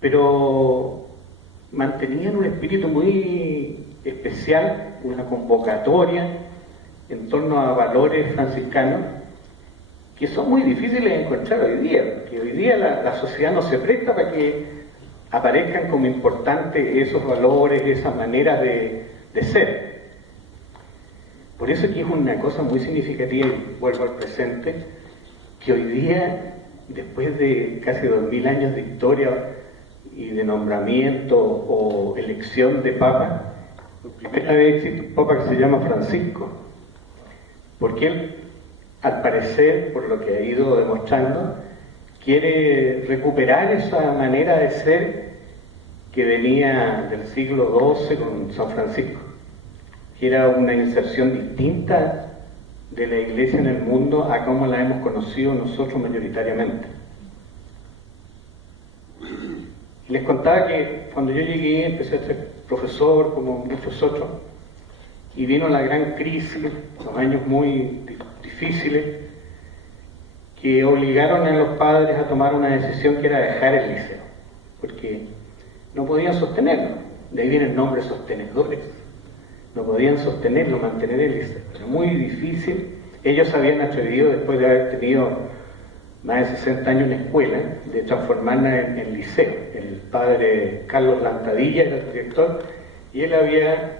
pero mantenían un espíritu muy especial, una convocatoria en torno a valores franciscanos que son muy difíciles de encontrar hoy día, porque hoy día la sociedad no se presta para que aparezcan como importantes esos valores, esas maneras de ser. Por eso aquí es una cosa muy significativa, y vuelvo al presente, que hoy día, después de casi 2000 años de historia y de nombramiento o elección de papa, por primera vez existe un papa que se llama Francisco, porque él, al parecer, por lo que ha ido demostrando, quiere recuperar esa manera de ser que venía del siglo XII con San Francisco, que era una inserción distinta de la Iglesia en el mundo a como la hemos conocido nosotros mayoritariamente. Les contaba que cuando yo llegué empecé a ser profesor, como muchos otros, y vino la gran crisis, los años muy difíciles, que obligaron a los padres a tomar una decisión que era dejar el liceo, porque no podían sostenerlo. De ahí viene el nombre sostenedores. No podían sostenerlo, mantener el liceo. Era muy difícil. Ellos habían atrevido, después de haber tenido más de 60 años en escuela, de transformarla en liceo. El padre Carlos Lantadilla era el director, y él había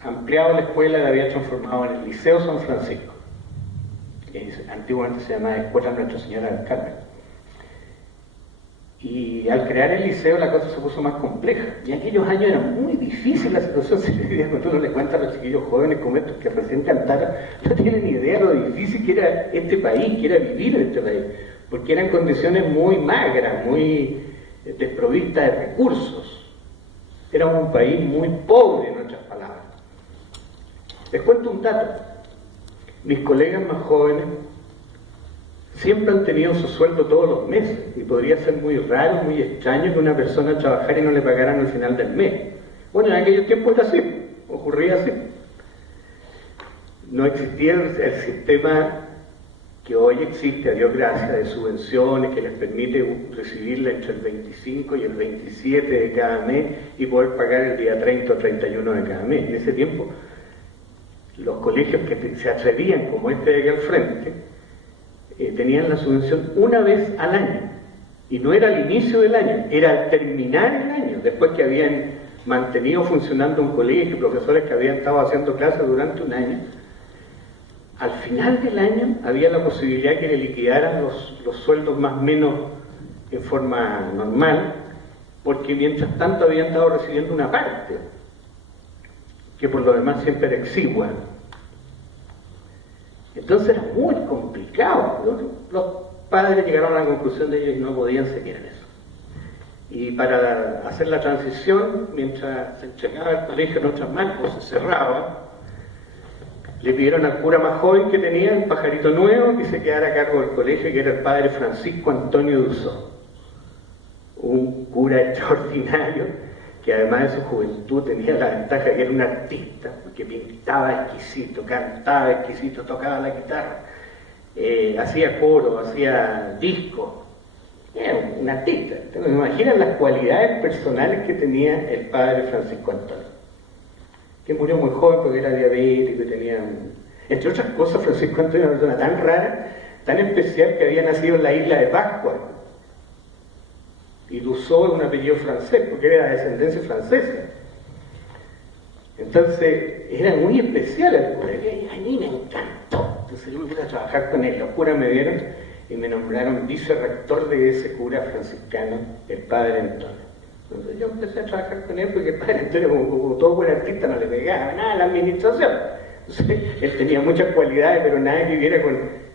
ampliado la escuela, la había transformado en el Liceo San Francisco. Antiguamente se llamaba Escuela Nuestra Señora del Carmen. Y al crear el liceo la cosa se puso más compleja. Y en aquellos años era muy difícil la situación. Se le dice, cuando uno le cuenta a los chiquillos jóvenes como estos que recién cantaron, no tienen ni idea de lo difícil que era este país, que era vivir en este país. Porque eran condiciones muy magras, muy desprovistas de recursos. Era un país muy pobre, en otras palabras. Les cuento un dato. Mis colegas más jóvenes siempre han tenido su sueldo todos los meses, y podría ser muy raro, muy extraño que una persona trabajara y no le pagaran al final del mes. Bueno, en aquellos tiempos era así, ocurría así. No existía el sistema que hoy existe, a Dios gracias, de subvenciones que les permite recibirla entre el 25 y el 27 de cada mes y poder pagar el día 30 o 31 de cada mes. En ese tiempo, los colegios que se atrevían, como este de aquí al frente, tenían la subvención una vez al año, y no era al inicio del año, era al terminar el año, después que habían mantenido funcionando un colegio, profesores que habían estado haciendo clases durante un año. Al final del año había la posibilidad que le liquidaran los sueldos más o menos en forma normal, porque mientras tanto habían estado recibiendo una parte, que por lo demás siempre era exigua. Entonces era muy complicado, ¿no? Los padres llegaron a la conclusión de ellos que no podían seguir en eso. Y para hacer la transición, mientras se entregaba el colegio en otras manos, o se cerraba, le pidieron al cura más joven que tenía, un pajarito nuevo, que se quedara a cargo del colegio, que era el padre Francisco Antonio Duzó. Un cura extraordinario, que además de su juventud tenía la ventaja de que era un artista, porque pintaba exquisito, cantaba exquisito, tocaba la guitarra, hacía coro, hacía disco, era un artista. Entonces, me imaginan las cualidades personales que tenía el padre Francisco Antonio, que murió muy joven porque era diabético y tenía, entre otras cosas, Francisco Antonio era una persona tan rara, tan especial, que había nacido en la isla de Pascua. Y Duzó es un apellido francés, porque era de descendencia francesa. Entonces, era muy especial el cura, y a mí me encantó. Entonces yo me puse a trabajar con él. Los curas me vieron y me nombraron vicerrector de ese cura franciscano, el padre Antonio. Entonces yo empecé a trabajar con él porque el padre Antonio, como todo buen artista, no le pegaba nada a la administración. Entonces, él tenía muchas cualidades, pero nada que viera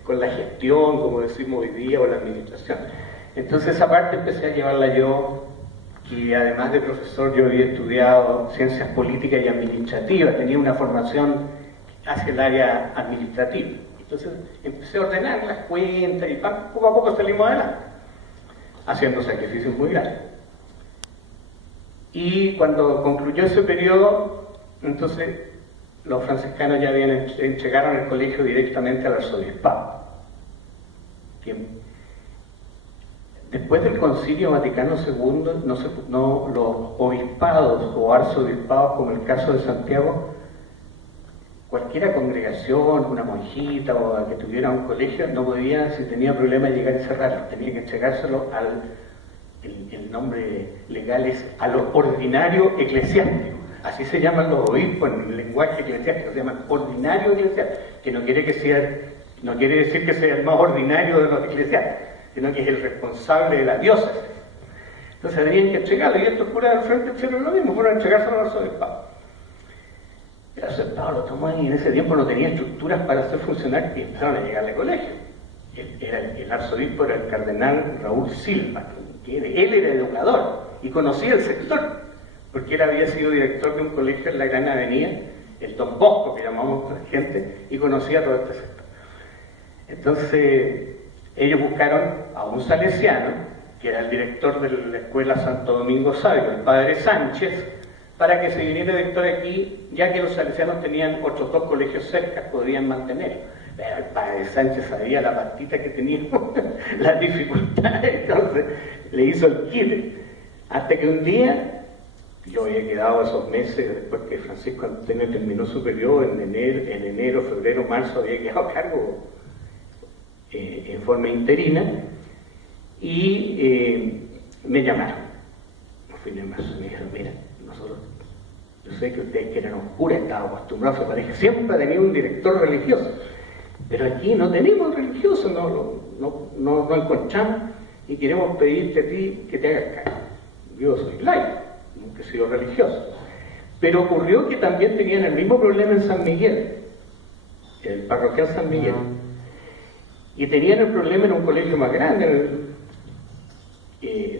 con la gestión, como decimos hoy día, o la administración. Entonces esa parte empecé a llevarla yo, que además de profesor yo había estudiado ciencias políticas y administrativas, tenía una formación hacia el área administrativa. Entonces empecé a ordenar las cuentas y poco a poco salimos adelante, haciendo sacrificios muy grandes. Y cuando concluyó ese periodo, entonces los franciscanos ya entregaron el colegio directamente al arzobispado, que Después del Concilio Vaticano II, los obispados o arzobispados, como el caso de Santiago, cualquiera congregación, una monjita o que tuviera un colegio, no podía, si tenía problemas, llegar a cerrarlo, tenía que entregárselo el nombre legal es a los ordinarios eclesiásticos. Así se llaman los obispos en el lenguaje eclesiástico, se llaman ordinario eclesiástico, que no quiere decir que sea el más ordinario de los eclesiásticos, sino que es el responsable de la diócesis. Entonces tenían que entregarlo, y estos curas del frente hicieron lo mismo, fueron a entregárselo a los obispados. El arzobispado lo tomó y en ese tiempo no tenía estructuras para hacer funcionar y empezaron a llegarle a colegio. El arzobispo era el cardenal Raúl Silva, que él era educador y conocía el sector, porque él había sido director de un colegio en la Gran Avenida, el Don Bosco, que llamamos la gente, y conocía todo este sector. Entonces, ellos buscaron a un salesiano, que era el director de la Escuela Santo Domingo Sabio, el padre Sánchez, para que se viniera director aquí, ya que los salesianos tenían otros dos colegios cerca, podían mantenerlo. Pero el padre Sánchez sabía la pastita que teníamos, las dificultades, entonces le hizo el quite. Hasta que un día, yo había quedado esos meses, después que Francisco Antonio terminó su periodo, en enero, febrero, marzo, había quedado a cargo en forma interina, y me llamaron. A fines de marzo me dijeron, mira, yo sé que ustedes quieren un cura, estaba acostumbrado a su pareja, siempre ha tenido un director religioso, pero aquí no tenemos religioso, no encontramos, y queremos pedirte a ti que te hagas cargo. Yo soy laico, nunca he sido religioso, pero ocurrió que también tenían el mismo problema en San Miguel, el parroquial San Miguel, y tenían el problema en un colegio más grande,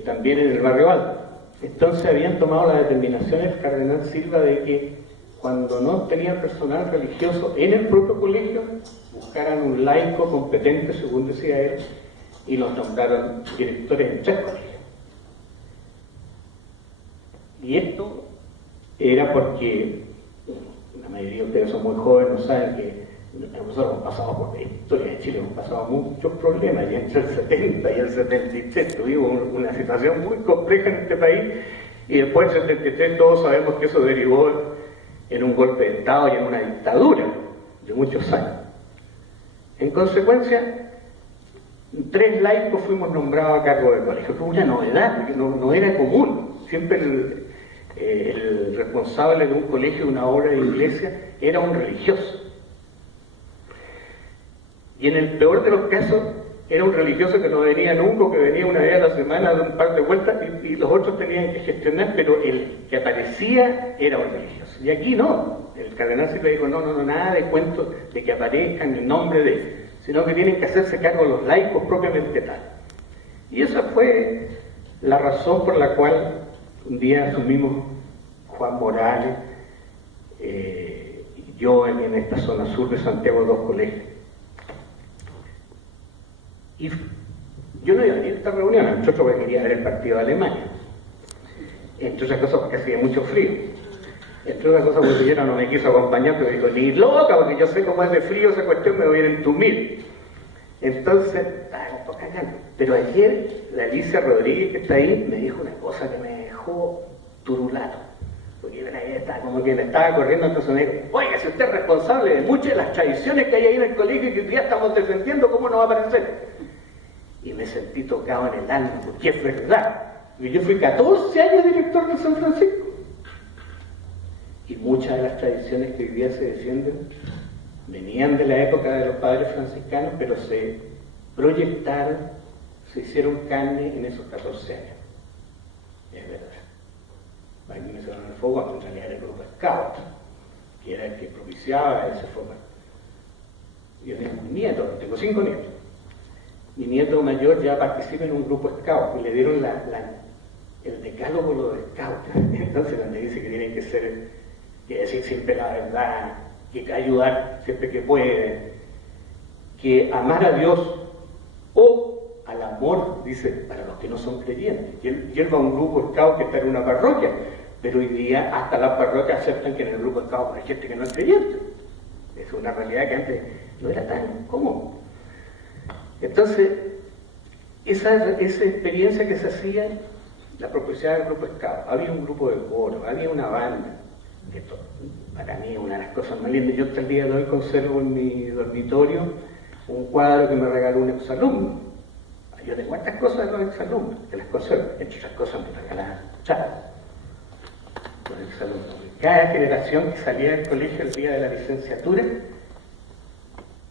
también en el barrio Alto. Entonces habían tomado la determinación el cardenal Silva de que cuando no tenían personal religioso en el propio colegio, buscaran un laico competente, según decía él, y los nombraron directores en 3 colegios. Y esto era porque la mayoría de ustedes son muy jóvenes, no saben que nosotros hemos pasado por la historia de Chile, hemos pasado muchos problemas, y entre el 70 y el 73 tuvimos una situación muy compleja en este país, y después del 73 todos sabemos que eso derivó en un golpe de Estado y en una dictadura de muchos años. En consecuencia, 3 laicos fuimos nombrados a cargo del colegio. Fue una novedad, porque no era común. Siempre el responsable de un colegio, de una obra de iglesia, era un religioso. Y en el peor de los casos, era un religioso que no venía nunca, que venía una vez a la semana de un par de vueltas, y los otros tenían que gestionar, pero el que aparecía era un religioso. Y aquí no. El cardenal Silva dijo, no, nada de cuentos de que aparezcan en nombre de, sino que tienen que hacerse cargo los laicos propiamente tal. Y esa fue la razón por la cual un día asumimos Juan Morales, yo en esta zona sur de Santiago, 2 colegios. Y yo no iba a ir a esta reunión, entre otros porque quería ver el partido de Alemania, entre otras cosas porque hacía mucho frío, entre otras cosas porque yo no me quiso acompañar, pero dijo, ni loca, porque yo sé cómo es de frío esa cuestión, me voy a ir en Tumil. Entonces, estaba con poca ganas. Pero ayer la Alicia Rodríguez, que está ahí, me dijo una cosa que me dejó turulato, porque estaba como que me estaba corriendo, entonces me dijo, oiga, si usted es responsable de muchas de las tradiciones que hay ahí en el colegio y que hoy día estamos defendiendo, ¿cómo no va a aparecer? Y me sentí tocado en el alma, porque es verdad. Y yo fui 14 años director de San Francisco. Y muchas de las tradiciones que hoy día se defienden venían de la época de los padres franciscanos, pero se proyectaron, se hicieron carne en esos 14 años. Es verdad. Aquí me cerraron el fuego cuando en realidad era el grupo Scout, que era el que propiciaba ese fuego. Yo tengo un nieto, tengo 5 nietos. Mi nieto mayor ya participa en un grupo Scout y le dieron el decálogo lo de Scout. Entonces, donde dice que tienen que decir siempre la verdad, que ayudar siempre que puede, que amar a Dios o al amor, dice, para los que no son creyentes. Y él va a un grupo Scout que está en una parroquia, pero hoy día hasta las parroquias aceptan que en el grupo Scout hay gente que no es creyente. Es una realidad que antes no era tan común. Entonces, esa experiencia que se hacía, la propiedad del grupo Scout, había un grupo de coro, había una banda, que para mí es una de las cosas más lindas. Yo hasta el día de hoy conservo en mi dormitorio un cuadro que me regaló un exalumno. Yo tengo estas cosas de los exalumnos, que las conservo, entre otras cosas me regalaban chapas los exalumnos. Cada generación que salía del colegio el día de la licenciatura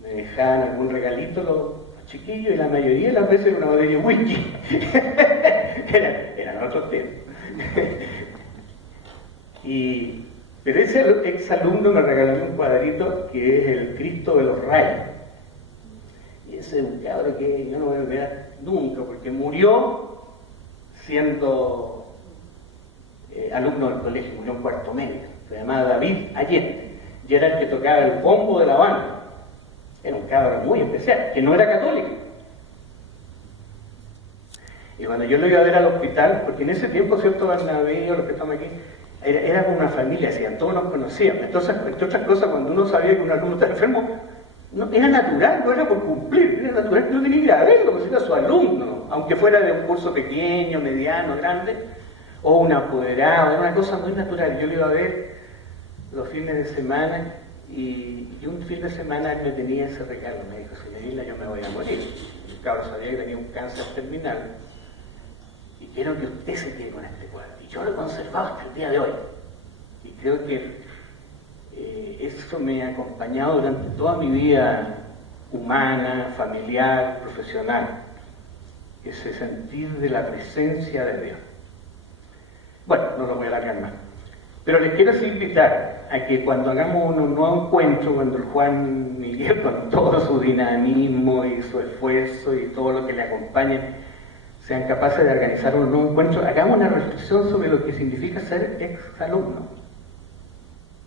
me dejaban algún regalito los chiquillos, y la mayoría de las veces era una botella de whisky. eran otros temas. Pero ese exalumno me regaló un cuadrito que es el Cristo de los Rayos. Y ese es un cabro que yo no voy a olvidar nunca, porque murió siendo alumno del colegio, murió en cuarto medio. Se llamaba David Allende, y era el que tocaba el bombo de la banda. Era un cabro muy especial, que no era católico. Y cuando yo lo iba a ver al hospital, porque en ese tiempo, ¿cierto, Bernabé, los que estamos aquí, era como una familia, así, todos nos conocían. Entonces, entre otras cosas, cuando uno sabía que un alumno estaba enfermo, no, era natural, no era por cumplir, era natural que uno tenía que ir a verlo, porque era su alumno, aunque fuera de un curso pequeño, mediano, grande, o un apoderado, era una cosa muy natural. Yo lo iba a ver los fines de semana, y un fin de semana él me tenía ese regalo, me dijo: señorita, yo me voy a morir. El cabro sabía que tenía un cáncer terminal, y quiero que usted se quede con este cuadro. Y yo lo he conservado hasta el día de hoy. Y creo que eso me ha acompañado durante toda mi vida humana, familiar, profesional. Ese sentir de la presencia de Dios. Bueno, no lo voy a alargar más. Pero les quiero invitar a que cuando hagamos un nuevo encuentro, cuando el Juan Miguel, con todo su dinamismo y su esfuerzo y todo lo que le acompaña, sean capaces de organizar un nuevo encuentro, hagamos una reflexión sobre lo que significa ser exalumno.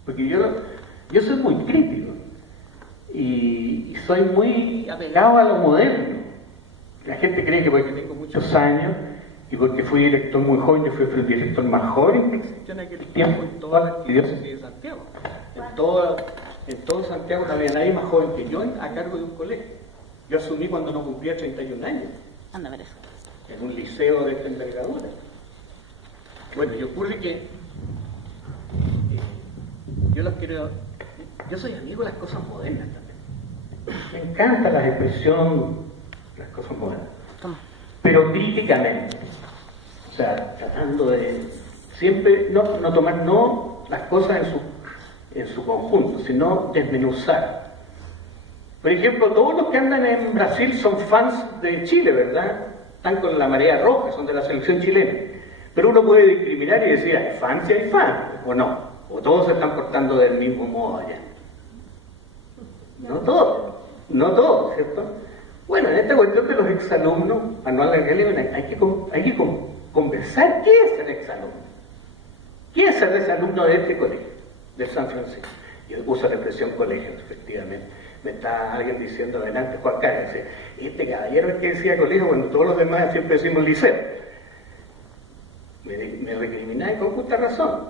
Porque yo soy muy crítico y soy muy apegado a lo moderno. La gente cree que porque tengo muchos años y porque fui director muy joven, yo fui el director más joven que existió en aquel tiempo en toda la arquidiócesis de Santiago. En todo Santiago no había nadie más joven que yo a cargo de un colegio. Yo asumí cuando no cumplía 31 años. Anda, ver eso. En un liceo de esta envergadura. Bueno, y ocurre que yo soy amigo de las cosas modernas también. Me encanta la expresión de las cosas modernas. Toma. Pero críticamente. O sea, tratando de siempre no tomar las cosas en su conjunto, sino desmenuzar. Por ejemplo, todos los que andan en Brasil son fans de Chile, ¿verdad? Están con la marea roja, son de la selección chilena. Pero uno puede discriminar y decir, hay fans y hay fans, o no. O todos se están portando del mismo modo allá. No todos, ¿cierto? Bueno, en esta cuestión de los exalumnos, para no alargarle, hay que conversar qué es ser exalumno. ¿Qué es ser exalumno de este colegio, de San Francisco? Yo uso la expresión colegio, efectivamente. Me está alguien diciendo adelante, Juan Carlos, dice, este caballero es que decía colegio cuando todos los demás siempre decimos liceo. Me recriminaba y con justa razón,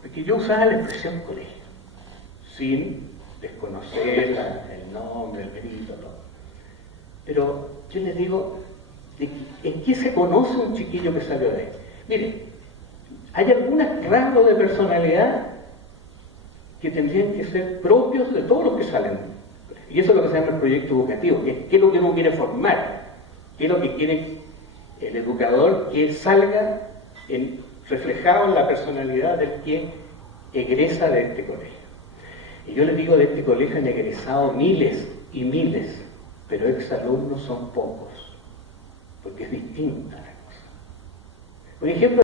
porque yo usaba la expresión colegio, sin desconocer el nombre, el mérito, todo. Pero yo les digo, ¿en qué se conoce un chiquillo que salió de ahí? Miren, hay algunos rasgos de personalidad que tendrían que ser propios de todos los que salen. Y eso es lo que se llama el proyecto educativo, que es lo que uno quiere formar, qué es lo que quiere el educador, que salga reflejado en la personalidad del que egresa de este colegio. Y yo les digo, de este colegio han egresado miles y miles, pero exalumnos son pocos, porque es distinta la cosa. Por ejemplo,